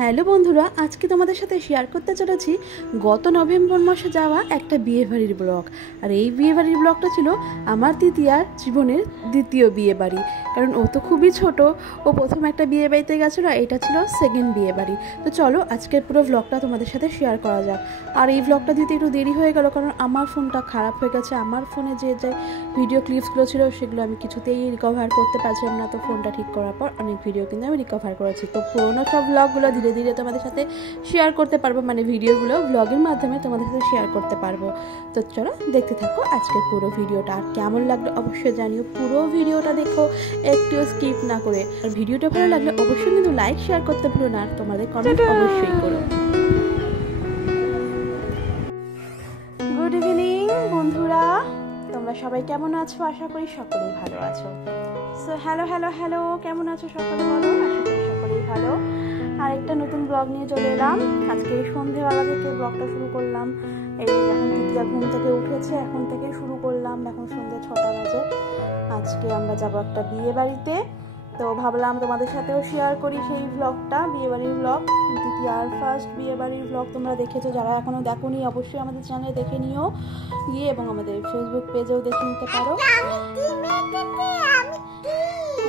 Hello বন্ধুরা, আজকে তোমাদের সাথে শেয়ার করতে চলেছি গত নভেম্বর মাসে যাওয়া একটা বিয়েবাড়ির ব্লগ। আর এই বিয়েবাড়ির ব্লগটা ছিল আমার তৃতীয়ার জীবনের দ্বিতীয় বিয়েবাড়ি। কারণ ও তো খুবই ছোট, ও প্রথম একটা বিয়ে বাড়িতে গেছিলো, এটা ছিল সেকেন্ড বিয়েবাড়ি। তো চলো আজকের পুরো ব্লগটা তোমাদের সাথে শেয়ার করা যাক। আর এই ব্লগটা দিতে একটু দেরি হয়ে গেল, কারণ আমার ফোনটা খারাপ হয়ে গেছে। আমার ফোনে যে ভিডিও ক্লিপসগুলো ছিল সেগুলো আমি কিছুতেই রিকভার করতে পারছিলাম না। তো ফোনটা ঠিক করার পর অনেক ভিডিও কিন্তু আমি রিকভার করেছি। তো পুরোনো সব ব্লগগুলো ধীরে ধীরে তোমাদের সাথে শেয়ার করতে পারবো, মানে ভিডিওগুলো ব্লগের মাধ্যমে তোমাদের সাথে শেয়ার করতে পারবো। তো চলো দেখতে থাকো আজকের পুরো ভিডিওটা। আর কেমন লাগলো অবশ্যই জানিও, পুরো ভিডিওটা দেখো, একটু স্কিপ না করে। আর ভিডিওটা ভালো লাগলে অবশ্যই কিন্তু লাইক শেয়ার করতে ভুলো না, আর তোমাদের কমেন্ট অবশ্যই করো। গুড ইভিনিং বন্ধুরা, তোমরা সবাই কেমন আছো? আশা করি সকলেই ভালো আছো। সো হ্যালো হ্যালো হ্যালো, কেমন আছো সকলে বলো? আশা করি সকলেই ভালো। আর একটা নতুন ব্লগ নিয়ে চলে এলাম। আজকে সন্ধ্যেবেলা থেকে ব্লগটা শুরু করলাম। এই এখন তৃতীয়া ঘুম থেকে উঠেছে, এখন থেকে শুরু করলাম। এখন সন্ধ্যে 6টা বাজে। আজকে আমরা যাবো একটা বিয়ে বাড়িতে, তো ভাবলাম তোমাদের সাথেও শেয়ার করি সেই ব্লগটা, বিয়েবাড়ির ব্লগ। তৃতীয়ার ফার্স্ট বিয়েবাড়ির ব্লগ তোমরা দেখেছো, যারা এখনো দেখোনি অবশ্যই আমাদের চ্যানেলে দেখে নিও গিয়ে, এবং আমাদের ফেসবুক পেজেও দেখে নিতে পারো।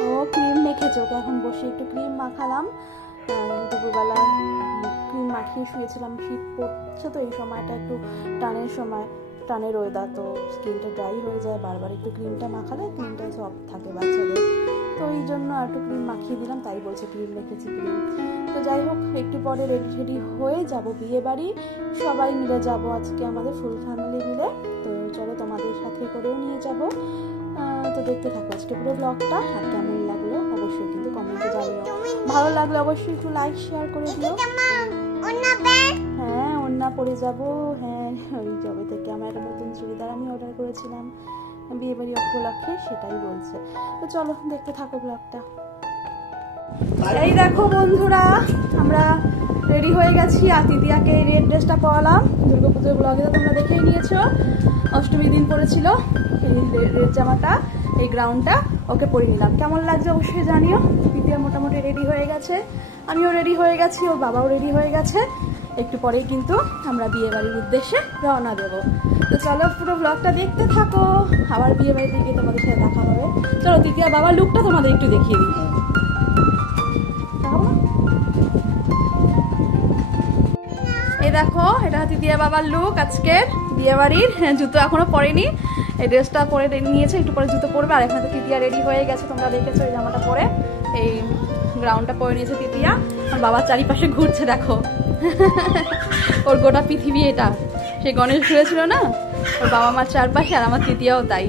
ও ক্রিম মেখেছে, ওকে এখন বসে একটু ক্রিম মাখালাম। দুপুরবেলা ক্রিম মাখিয়ে শুয়েছিলাম, শীত পড়ছে তো এই সময়টা একটু টানের সময়, টানের ওয়েদার, তো স্কিনটা ড্রাই হয়ে যায়। বারবার একটু ক্রিমটা মাখালে ক্রিমটা সফট থাকে বাচ্চাদের, তো এই জন্য একটু ক্রিম মাখিয়ে দিলাম, তাই বলছে ক্রিম মেখেছি ক্রিম। তো যাই হোক, একটু পরে রেডি হয়ে যাব বিয়ে বাড়ি, সবাই মিলে যাব আজকে, আমাদের ফুল ফ্যামিলি মিলে। তো চলো তোমাদের সাথে করেও নিয়ে যাব। তো দেখতে থাকো আজকে পুরো ব্লগটা। আর কেমন লাগলো অবশ্যই কিন্তু কমেন্টে জানিও। ভালো লাগলে অবশ্যই একটু লাইক শেয়ার করে দিও। হ্যাঁ, ওড়না পরে যাব। হ্যাঁ, ওই জবে থেকে আমার একটা নতুন চুড়িদার আমি অর্ডার করেছিলাম বিয়ে বাড়ি উপলক্ষে, সেটাই বলছে। তো চলো দেখতে থাকো ব্লগটা। এই দেখো বন্ধুরা, আমরা রেডি হয়ে গেছি। আর তৃতীয়াকে এই রেড ড্রেসটা পরালাম, দুর্গাপুজোর ব্লগে তো তোমরা দেখেই নিয়েছো। অষ্টমীর দিন পরেছিল এই রেড জামাটা, এই গ্রাউন্ডটা ওকে পরে নিলাম। কেমন লাগছে অবশ্যই জানিও। তৃতীয়া মোটামুটি রেডি হয়ে গেছে, আমিও রেডি হয়ে গেছি, ওর বাবাও রেডি হয়ে গেছে। একটু পরেই কিন্তু আমরা বিয়ে বাড়ির উদ্দেশ্যে রওনা দেবো। তো চলো পুরো ব্লগটা দেখতে থাকো, আবার বিয়ে বাড়িতে গিয়ে তোমাদের সাথে দেখা হবে। চলো তৃতীয়া বাবার লুকটা তোমাদের একটু দেখিয়ে দিই। এই দেখো, এটা তৃতীয়া বাবার লুক আজকের বিয়ে বাড়ির। জুতো এখনো পরেনি, এই ড্রেসটা পরে নিয়েছে, একটু পরে জুতো পরবে। আর এখানে তো তৃতীয়া রেডি হয়ে গেছে, তোমরা দেখেছো এই জামাটা পরে, এই গ্রাউন্ডটা পরে নিয়েছে তৃতীয়া। আর বাবার চারিপাশে ঘুরছে দেখো, ওর গোটা পৃথিবী এটা। সে গণেশ ঘুরেছিল না, ওর বাবা মার চারপাশে, আর আমার তৃতীয়াও তাই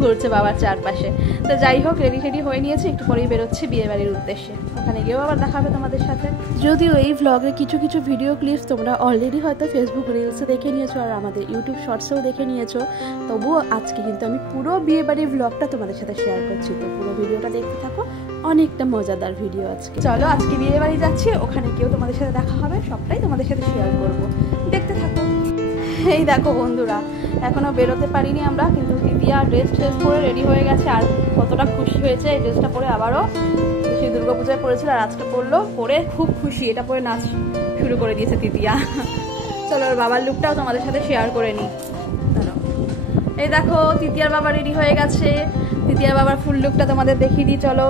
ঘুরছে বাবার চারপাশে। তো যাই হোক, রেডি হয়ে নিয়েছে, একটু পরেই বেরোচ্ছে বিয়ে বাড়ির উদ্দেশ্যে। ওখানে গিয়েও আবার দেখা হবে তোমাদের সাথে। যদিও এই ভ্লগে কিছু কিছু ভিডিও ক্লিপস তোমরা অলরেডি হয়তো ফেসবুক রিলসে দেখে নিয়েছো, আর আমাদের ইউটিউব শর্টসেও দেখে নিয়েছো, তবুও আজকে কিন্তু আমি পুরো বিয়ে বাড়ির ভ্লগটা তোমাদের সাথে শেয়ার করছি। তো পুরো ভিডিওটা দেখতে থাকো, অনেকটা মজাদার ভিডিও আজকে। চলো আজকে বিয়ে বাড়ি যাচ্ছি, ওখানে গিয়েও তোমাদের সাথে দেখা হবে, সবটাই তোমাদের সাথে শেয়ার করব, দেখতে থাকো। এই দেখো বন্ধুরা, এখনো বেরোতে পারিনি আমরা, কিন্তু তৃতীয়া ড্রেস পরে রেডি হয়ে গেছে। আর কতটা খুশি হয়েছে এই ড্রেসটা পরে, আবারও সেই দুর্গাপূজায় পরেছিল আর আজকে পরলো, পরে খুব খুশি। এটা পরে নাচ শুরু করে দিয়েছে তৃতীয়া। চলো ওর বাবার লুকটাও তোমাদের সাথে শেয়ার করে নিই। চলো, এই দেখো তৃতীয়ার বাবা রেডি হয়ে গেছে। তৃতীয়ার বাবার ফুল লুকটা তোমাদের দেখিয়ে দিই। চলো,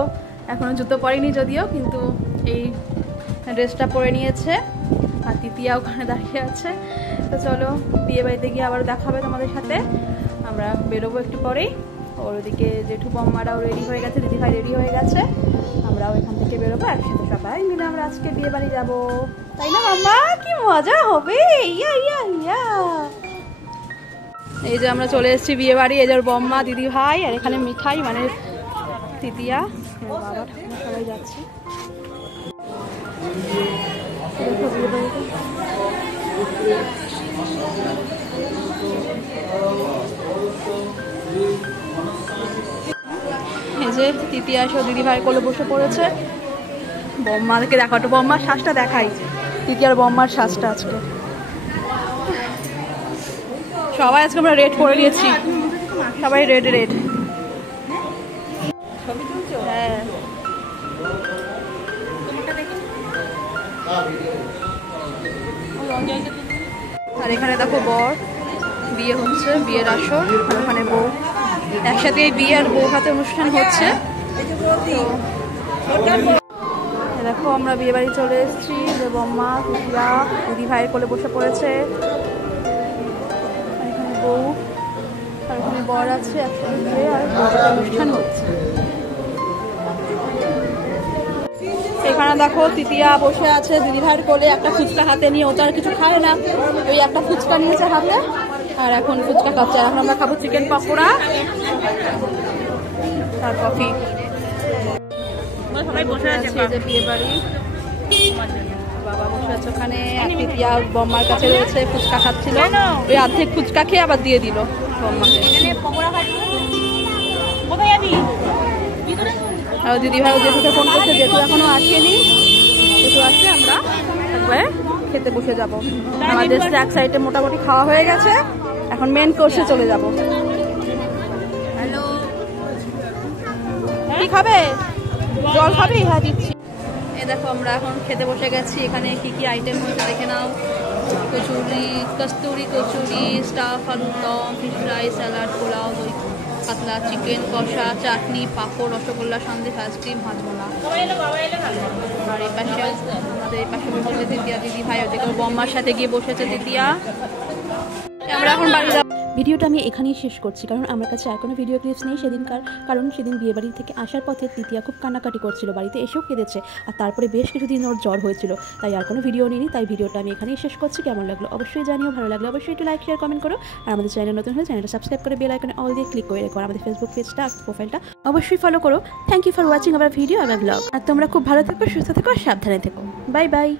এখনো জুতো পরেনি যদিও, কিন্তু এই ড্রেসটা পরে নিয়েছে। আর তৃতীয়া ওখানে দাঁড়িয়ে আছে। তো চলো বিয়ে বাড়িতে গিয়ে আবার দেখা হবে তোমাদের সাথে। আমরা বেরোবো একটু পরেই। ওর ওদিকে জেঠু বম্মারাও রেডি হয়ে গেছে, দিদিভাই রেডি হয়ে গেছে, আমরাও এখান থেকে বেরোবো একসাথে, সবাই মিলে আমরা আজকে বিয়ে বাড়ি যাবো, তাই না মাম্মা? কি মজা হবে! ইয়া ইয়া ইয়া। এই যে আমরা চলে এসেছি বিয়ে বাড়ি। এই যে বম্মা, দিদি ভাই, আর এখানে মিঠাই মানে তৃতীয়া, বাবা ঠাকুমা সবাই যাচ্ছে। এই যে তৃতীয়া এসে দিদি ভাই কোলে বসে পড়েছে। বম্মাকে দেখো, একটু বম্মার শ্বাসটা দেখাই, তৃতীয়ার বম্মার শ্বাসটা আজকে। সবাই আজকে আমরা রেড করে নিয়েছি, সবাই রেড। হ্যাঁ আর এখানে দেখো বর, বিয়ে হচ্ছে, বিয়ের আসর, আর ওখানে বউ, একসাথে বিয়ে আর বউ হাতে অনুষ্ঠান হচ্ছে। দেখো আমরা বিয়ে বাড়ি চলে এসেছি, যে বম্মা কুটিয়া দিদি ভাইয়ের কোলে বসে পড়েছে, এখানে বউ আর ওখানে বর আছে, একসাথে বিয়ে আর অনুষ্ঠান হচ্ছে। এখানে দেখো তৃতীয়া বসে আছে দিদি ভাইয়ের কোলে, একটা ফুচকা হাতে নিয়ে, ও তো আর কিছু খায় না, ওই একটা ফুচকা নিয়েছে হাতে আর এখন ফুচকা খাচ্ছে। এখন আমরা খাবো চিকেন পকোড়া আর কফি। সবাই বসে আছে, যে বিয়ে বাড়ি, বাবা বসে আছে ওখানে, তৃতীয়া বম্মার কাছে রয়েছে, ফুচকা খাচ্ছিল, ওই অর্ধেক ফুচকা খেয়ে আবার দিয়ে দিল বম্মাকে। আর দিদি ভাই জেঠুকে ফোন করছে, জেঠু এখনো আসেনি, জেঠু আসলে আমরা একবারে খেতে বসে যাব। আমাদের স্ন্যাক্স আইটেম মোটামুটি খাওয়া হয়ে গেছে, এখন মেন কোর্সে চলে যাব। হ্যালো, কি খাবে? জল খাবে? হ্যাঁ দিচ্ছি। এই দেখো আমরা এখন খেতে বসে গেছি, এখানে কি কি আইটেম হয়েছে দেখে নাও। কচুরি, কস্তুরি কচুরি, স্টাফ আলুর দম, ফিশ ফ্রাই, স্যালাড, পোলাও, দই পাতলা, চিকেন কষা, চাটনি, পাঁপড়, রসগোল্লা, সন্দেশ, আইসক্রিম, হাজমোলা। আর এই পাশে আমাদের এই পাশে বসেছে তৃতীয়া দিদি ভাই, ওদিকে বম্মার সাথে গিয়ে বসেছে তৃতীয়া। আমরা এখন বাড়ি যাব। ভিডিওটা আমি এখানেই শেষ করছি, কারণ আমার কাছে আর কোনো ভিডিও ক্লিপস নেই সেদিনকার, কারণ সেদিন বিয়েবাড়ি থেকে আসার পথে তৃতীয়া খুব কান্নাকাটি করছিল, বাড়িতে এসেও কেঁদেছে, আর তারপরে বেশ কিছুদিন ওর জ্বর হয়েছিল, তাই আর কোনো ভিডিও নিইনি। তাই ভিডিওটা আমি এখানেই শেষ করছি। কেমন লাগলো অবশ্যই জানিও, ভালো লাগলে অবশ্যই একটু লাইক শেয়ার কমেন্ট করো, আর আমাদের চ্যানেল নতুন হলে চ্যানেলটা সাবস্ক্রাইব করে বেল আইকনে অল দিয়ে ক্লিক করে রেখো, আর আমাদের ফেসবুক পেজটা প্রোফাইলটা অবশ্যই ফলো করো। Thank you for watching our video, our blog. আর তোমরা খুব ভালো থেকো, সুস্থ থেকো, সাবধানে থেকো। Bye by.